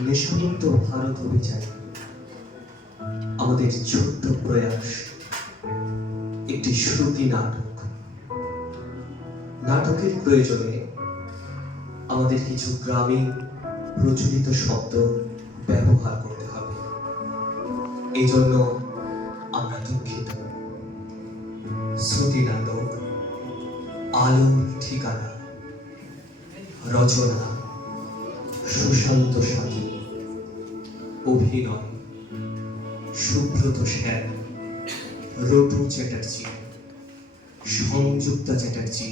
নেশামুক্ত ভারত অভিযান। আমাদের ছোট্ট প্রয়াস, একটি শ্রুতি নাটক। নাটকের প্রয়োজনে আমাদের কিছু গ্রামীণ প্রচলিত শব্দ ব্যবহার করতে হবে। এই জন্য আমরা দুঃখিত। শ্রুতি নাটক, আলোর ঠিকানা, রচনা। সুশান্ত সাধু অভিনয় সুব্রত সেন রঘু চ্যাটার্জি সংযুক্তা চ্যাটার্জি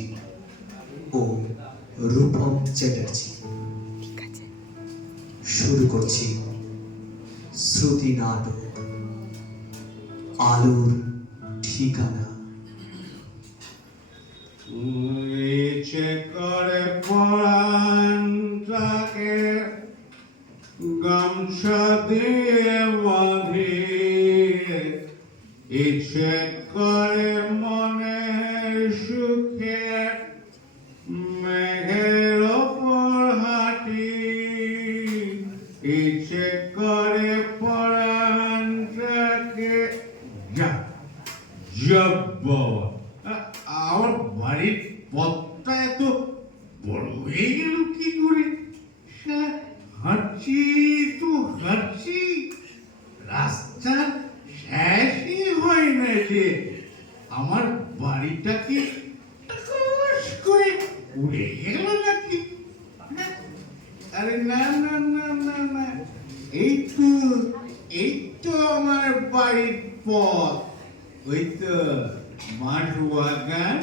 ও রূপম চ্যাটার্জি। শুরু করছি শ্রুতি নাটক। আলোর ঠিকানা। ইচ্ছে করে পড়ানটাকে গামছা দিয়ে বাঁধি ইচ্ছে করে মনে সুখে মেঘের ওপর হাঁটি ইচ্ছে করে পড়ানটাকে যা জব্ব আমার বাড়ির পথটা এত বড় হয়ে গেল কি করে শালা হাঁটছি তো হাঁটছি রাস্তা শেষই হয় না যে। আমার বাড়িটা কি করে উড়ে গেল নাকি? আরে না না না না না। এই তো এই তো আমার বাড়ির পথ। ওই তো মাঠ বাগান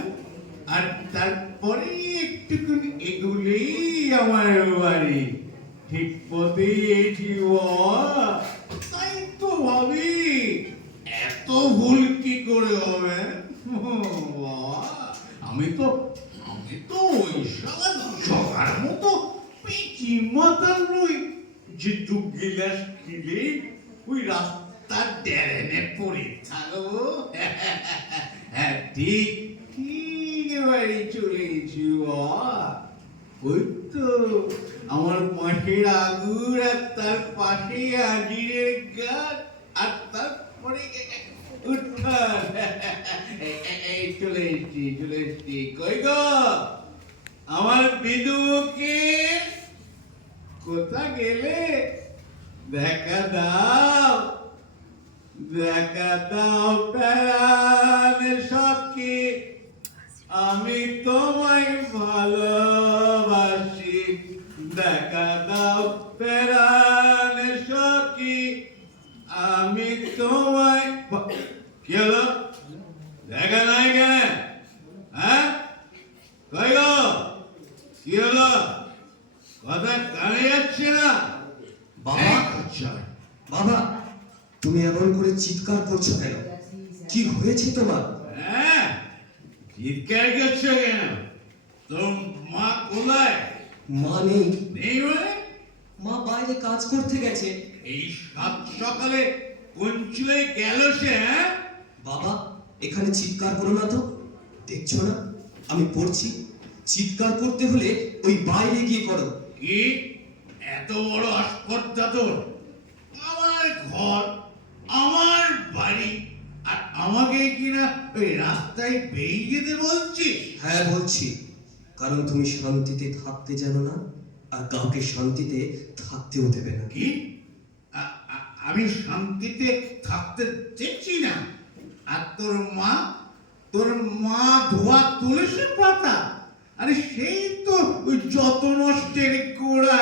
আর তারপরে একটুখানি এগুলেই আমার বাড়ি। ঠিক পথে। তাই তো ভাবি এত ভুল কি করে হবে আমি তো আমি তো ওই সবার মতো পিচি মাতাল নই, যে দু গিলাস কিনে ওই রাস্তার ডেরেনে পড়ে থাকব হ্যাঁ ঠিক ঠিক বাড়ি গেছি। ওই আমার পাশের আগুর আর তার পাশে আজিরের গাছ আর তারপরে এই চলে এসছি চলে এসছি। কই গো? আমার বিদুকে কোথা গেলে? দেখা দাও দেখা দাও প্যারানের সখী আমি তোমায় ভালোবাসি দেখা দাও প্যারানের সখী আমি তোমায় ভা- কি হলো দেখা নাই কেন হ্যাঁ কই গো কি হলো কথা কানে যাচ্ছে না বাবা এই, আচ্ছা বাবা তুমি এমন করে চিৎকার করছ কেন? কি হয়েছে তোমার? হ্যাঁ চিৎকার করছ কেন? তোর মা কোথায়? মা নেই। নেই মা বাইরে কাজ করতে গেছে। এই সাত সকালে কোন গেল সে হ্যাঁ? বাবা এখানে চিৎকার করো না তো। দেখছ না? আমি পড়ছি। চিৎকার করতে হলে ওই বাইরে গিয়ে করো। কি? এত বড় আস্পর্ধা তোর। আমার ঘর আমাকে কিনা ওই রাস্তায় বেরিয়ে যেতে বলছিস? হ্যাঁ বলছি। কারণ তুমি শান্তিতে থাকতে জানো না আর কাউকে শান্তিতে থাকতেও দেবে না। কি? আমি শান্তিতে থাকতে দেখছি না। আর তোর মা তোর মা ধোয়া তুলসী পাতা। আরে সেই তো ওই যত নষ্টের গোড়া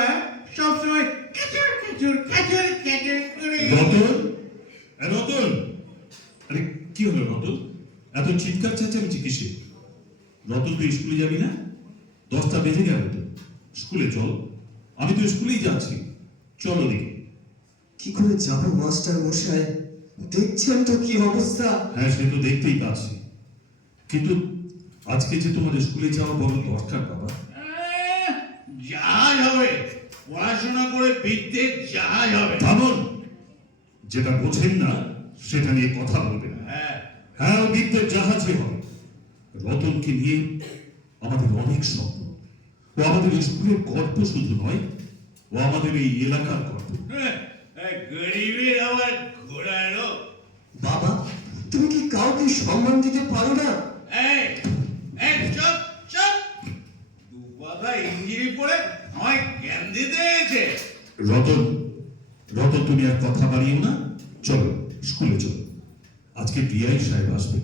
সবসময় ক্যাচর ক্যাচর ক্যাচর ক্যাচর করে রতন এ রতন আরে কি হলো রতন এত চিৎকার চেঁচামেচি কিসে রতন তুই স্কুলে যাবি না? দশটা বেজে গেল তো। স্কুলে চল। আমি তো স্কুলেই যাচ্ছি। চলো দেখি কি করে যাব মাস্টার মশাই? দেখছেন তো কি অবস্থা? হ্যাঁ সে তো দেখতেই পাচ্ছি। কিন্তু আজকে যে তোমার স্কুলে যাওয়া বড় দরকার বাবা। আহ, জাহাজ হবে। পড়াশোনা করে বিদ্যে জাহাজ হবে। থামুন। যেটা বোঝেন না সেটা নিয়ে কথা বলবেন না। হ্যাঁ। হ্যাঁ বিদ্যুৎ জাহাজে হবে রতনকে নিয়ে আমাদের অনেক স্বপ্ন। ও আমাদের স্কুলের গল্প শুধু নয় ও আমাদের এই এলাকার গর্ব হ্যাঁ, গরিবের আবার ঘোড়ারও বাবা তুমি কি কাউকে সম্মান দিতে পারো না? এই এই চুপ চুপ। দু ইঞ্জিনি পড়ে আমায় জ্ঞান দিতে রতন রতন তুমি আর কথা বাড়িও না। চলো। স্কুলে চলো। আজকে ডিআই সাহেব আসবে।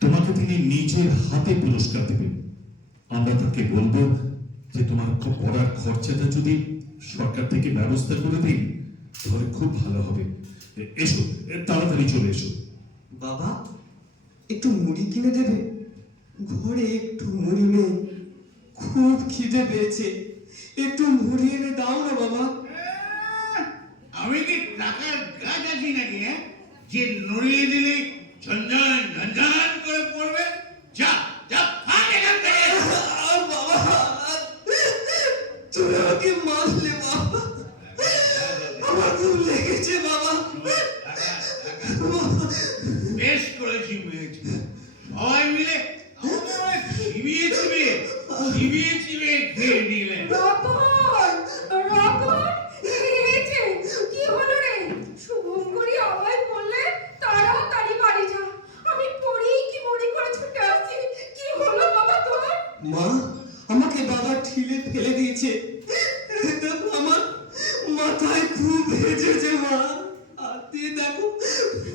তোমাকে তিনি নিজের হাতে পুরস্কার দেবেন। আমরা তাকে বলব যে তোমার পড়ার খরচাটা যদি সরকার থেকে ব্যবস্থা করে দিই তাহলে খুব ভালো হবে। এসো তাড়াতাড়ি চলে এসো। বাবা একটু মুড়ি কিনে দেবে? ঘরে একটু মুড়ি নেই। খুব খিদে পেয়েছে। একটু মুড়ি এনে দাও না বাবা। আমি কি টাকার গাছ আছি নাকি হ্যাঁ? যে নড়িয়ে দিলে ঝঞ্ঝন ঝঞ্ঝন করে পড়বে যা যা ভাগ এখান থেকে। আর বাবা তুমি আমাকে মারলে বাবা। আমার খুব লেগেছে বাবা। বেশ করেছি মেয়েছি সবাই মিলে চিবিয়ে চিবিয়ে চিবিয়ে চিবিয়ে খেয়ে নিলেন রতন রতন হয়েছে কি হলো রে শুভঙ্করী আমায় বললে তাড়াতাড়ি বাড়ি যা আমি পড়েই কি মনে করে ছুটে আসছি কি হলো বাবা তোর মা আমাকে বাবা ঠিলে ফেলে দিয়েছে দেখো আমার মাথায় খুব ভেজেছে মা হাতে দেখো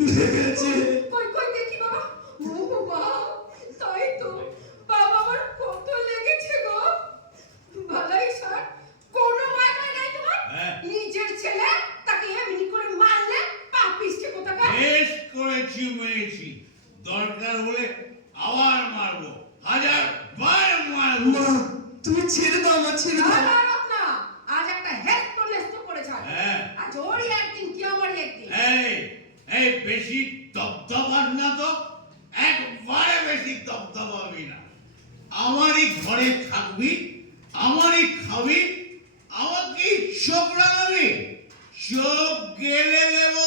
লেগেছে কই কই দেখি বাবা ও মা তাই তো বাবা আমার কত লেগেছে গো ভালাই স্যার কোনো মাথা নাই তোমার হ্যাঁ। নিজের ছেলে তাকে এমনি করে মারলে পাপিসকে কোথাকার বেশ করেছি মেয়েছি দরকার হলে আবার মারবো হাজার বার মারবো মা তুমি ছেড়ে দাও মা ছেড়ে না দাও না রত্না আজ একটা হেস্ত নেস্ত করে ছাড় হ্যাঁ। আজ ওরই একদিন কি আমারই একদিন এই এই বেশি দবদবার না তো একবারে বেশি দবদবাবি না আমারই ঘরে থাকবি আমারই খাবি আমাকে চোখ রাঙাবি চোখ গেলে দেব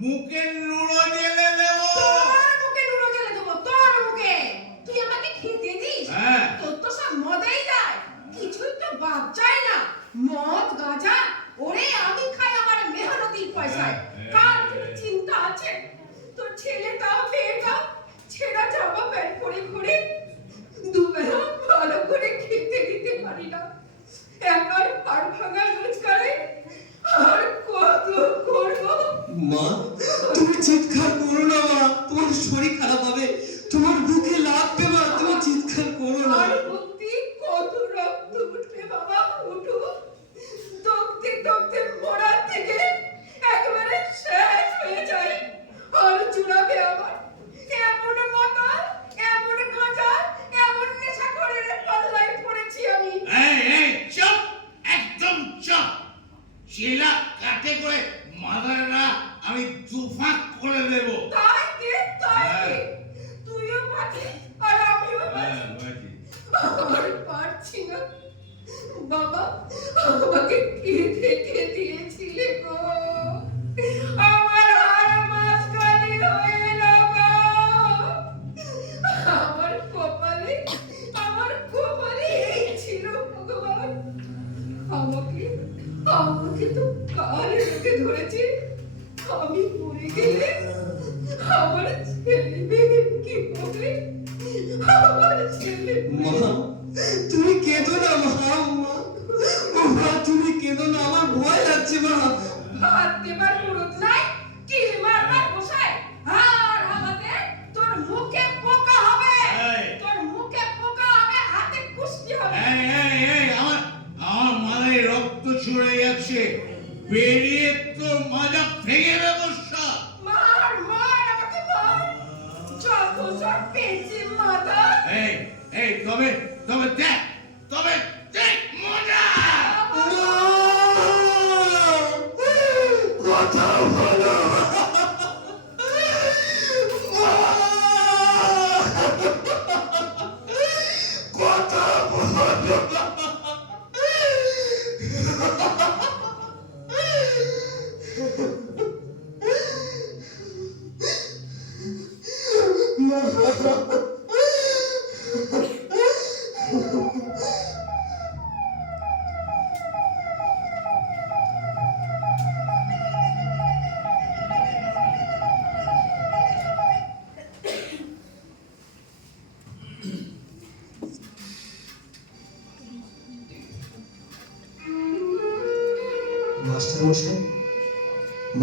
মুখে নুড়ো জেলে দেব তোর মুখে নুনো জ্বেলে দেবো তোর মুখে। তুই আমাকে খেতে দিস? হ্যাঁ। তোর তো সব মদেই যায়। কিছুই তো বাদ যায় না। মদ গাঁজা ওরে আমি খাই আমার মেহনতির পয়সায়। হ্যাঁ, কার হ্যাঁ, হ্যাঁ। চিন্তা আছে? তোর ছেলেটা মেয়েটা ছেঁড়া জামা প্যান্ট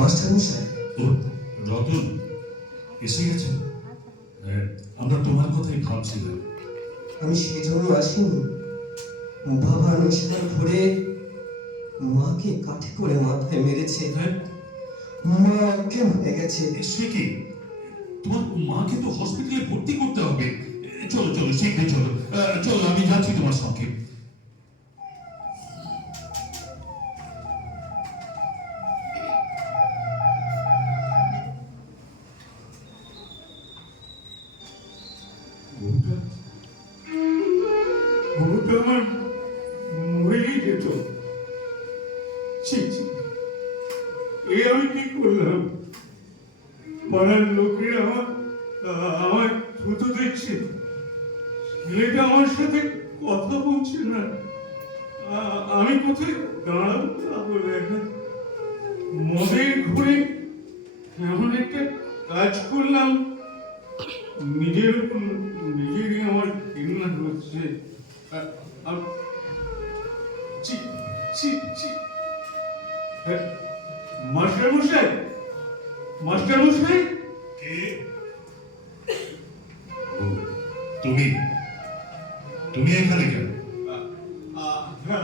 মাস্টার মশাই রতন এসে গেছে? হ্যাঁ, আমরা তোমার কথাই ভাবছিলাম। আমি সেজন্য আসিনি। বাবার নেশার ঘুরে মাকে কাঠে করে মাথায় মেরেছে। হ্যাঁ। মা অজ্ঞান হয়ে গেছে। সে কি? তোমার মাকে তো হসপিটালে ভর্তি করতে হবে। চলো চলো শীঘ্রই চলো। চলো আমি যাচ্ছি তোমার সঙ্গে। ছি আমি কি করলাম? পাড়ার লোকেরা আমার আমার থুতু দিচ্ছে। ছেলেটা আমার সাথে কথা বলছে না। আমি কোথায় দাঁড়াবো তা বলে মদের ঘুরে এমন একটা কাজ করলাম। নিজের উপর নিজেরই আমার ঘৃণা হচ্ছে। ছি ছি ছি। মাস্টার মশাই মাস্টার মশাই কে তুমি তুমি এখানে কেন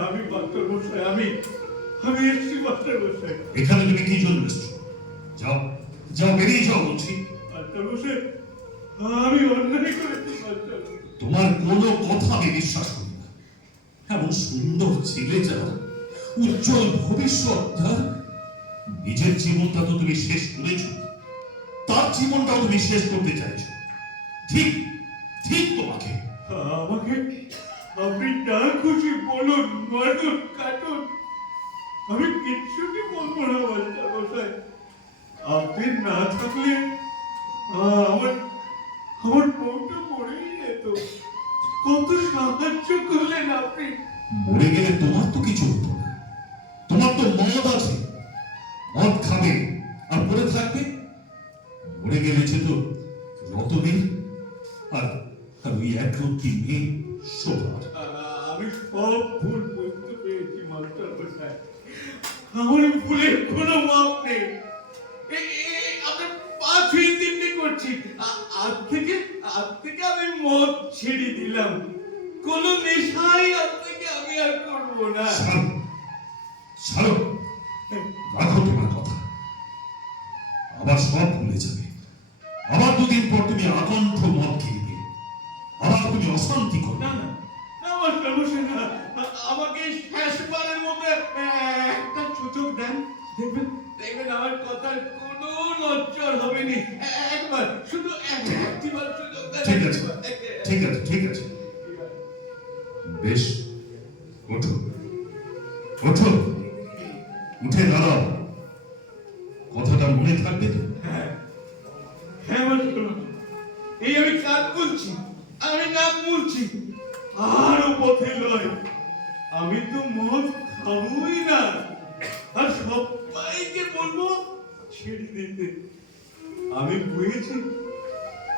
আমি মাস্টার মশাই আমি আমি এসছি মাস্টার মশাই এখানে তুমি কি জন্য এসছো যাও যাও বেরিয়ে যাও বলছি মাস্টার মশাই আমি অন্যায় করেছি মাস্টার তোমার কোনো কথা আমি বিশ্বাস করি না এমন সুন্দর ছেলে যার উজ্জ্বল ভবিষ্যৎ যার নিজের জীবনটা তো তুমি শেষ করেছ। তার জীবনটাও তুমি শেষ করতে চাইছো। ঠিক ঠিক তোমাকে। আমাকে আপনি যা খুশি বলুন মারুন কাটুন। আমি কিচ্ছুটি বলব না মাস্টার মশাই। আপনি না থাকলে আমার আমার বউটা মরেই যেত। কত সাহায্য করলেন আপনি। মরে গেলে তোমার তো কিছু হতো না। মদ আছে। মদ খাবে আর পড়ে থাকবে। মরে গেলেছে তো রতনের আর আর ওই একরত্তি মেয়ে? আহ, আমি সব ভুল বুঝতে পেরেছি মাস্টার মশাই। আমার ভুলের কোনো মাপ নেই। আমি পা ছুঁয়ে দিব্যি করছি। আজ থেকে আজ থেকে আমি মদ ছেড়ে দিলাম। কোনো নেশাই আজ থেকে আমি আর করব না। ছাড়ো। ছাড়ো। রাখো তোমার কথা। আবার সব ভুলে যাবে। আবার দুদিন পর তুমি আকণ্ঠ মদ খেয়ে আবার তুমি অশান্তি করবে। না না মাস্টার মশাই না। আমাকে শেষবারের মধ্যে একটা সুযোগ দেন। দেখবেন দেখবেন আমার কথার কোনো লজ্জর হবে নি। এ- একবার শুধু এক- একটিবার সুযোগ দেন। ঠিক আছে ঠিক আছে ঠিক আছে। বেশ।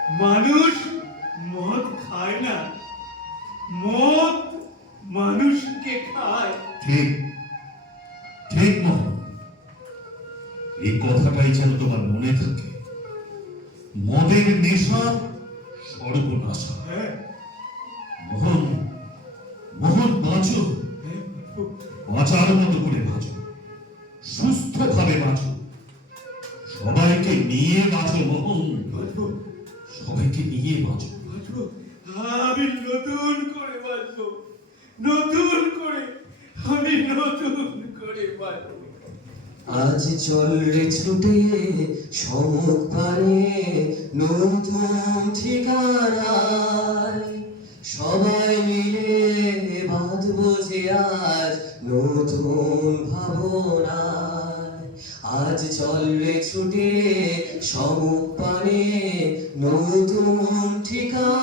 মানুষ মদ খায় না। মদ মানুষকে খায়। ঠিক। ঠিক মোহন এই কথাটাই যেন তোমার মনে থাকে। মদের নেশা সর্বনাশা হ্যাঁ। মোহন মোহন বাঁচো। হ্যাঁ বাঁচার মতো করে বাঁচো। সুস্থ ভাবে বাঁচো। সবাইকে নিয়ে বাঁচো মোহন। সবাইকে নিয়ে বাঁচো। আমি নতুন করে বাঁচবো। নতুন করে। আমি নতুন করে বাঁচবো। আজ চল রে ছুটে সমুখ পারে নতুন ঠিকানায়। সবাই মিলে বাঁধবো যে আজ নতুন ভাবনায়। আজ চল রে ছুটে সমুখ পারে নতুন ঠিকানায়